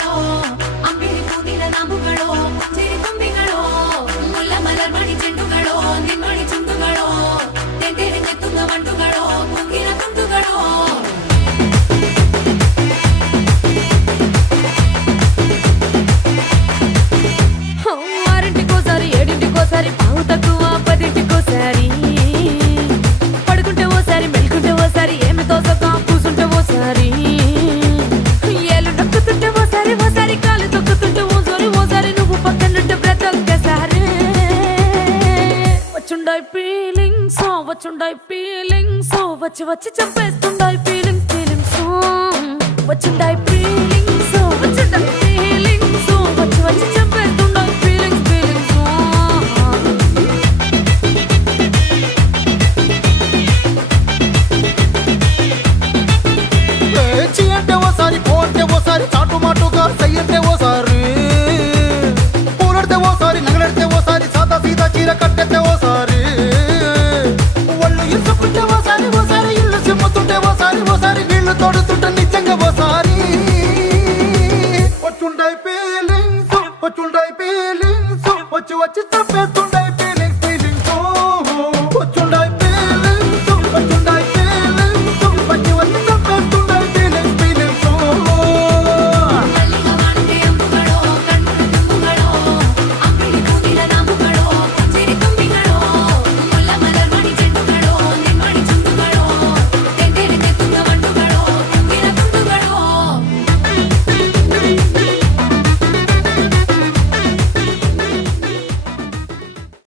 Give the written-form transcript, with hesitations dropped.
കണ്ണുകളോ അമ്പിളി പൂനില നാമ്പുകളോ പുഞ്ചിരി തുമ്പികളോ മുല്ല മലർ മണി ചെണ്ടുകളോ നിന്മണി ചുണ്ടുകളോ തെന്തെറിഞ്ഞെത്തുന്ന വണ്ടുകളോ പൂങ്കില തുണ്ടുകളോ ఆరింటికోసారి ఏడింటికోసారి పావు తక్కువ పదింటికోసారి పడుకుంటే ఓసారి మెలుకుంటే ఓసారి ఏమి తోసక కూసుంటే ఓసారి ఏలు నొక్కుతుంటే ఓసారి ఓసారి కాలు తొక్కుతుంటే ఓసారి నువ్వు పక్కనుంటే బ్రతొక్కసారి వచ్చుండాయి ఫీలింగ్స్ వచ్చి వచ్చి చంపేస్తుండాయి ఫీలింగ్స్ వచ్చిండాయి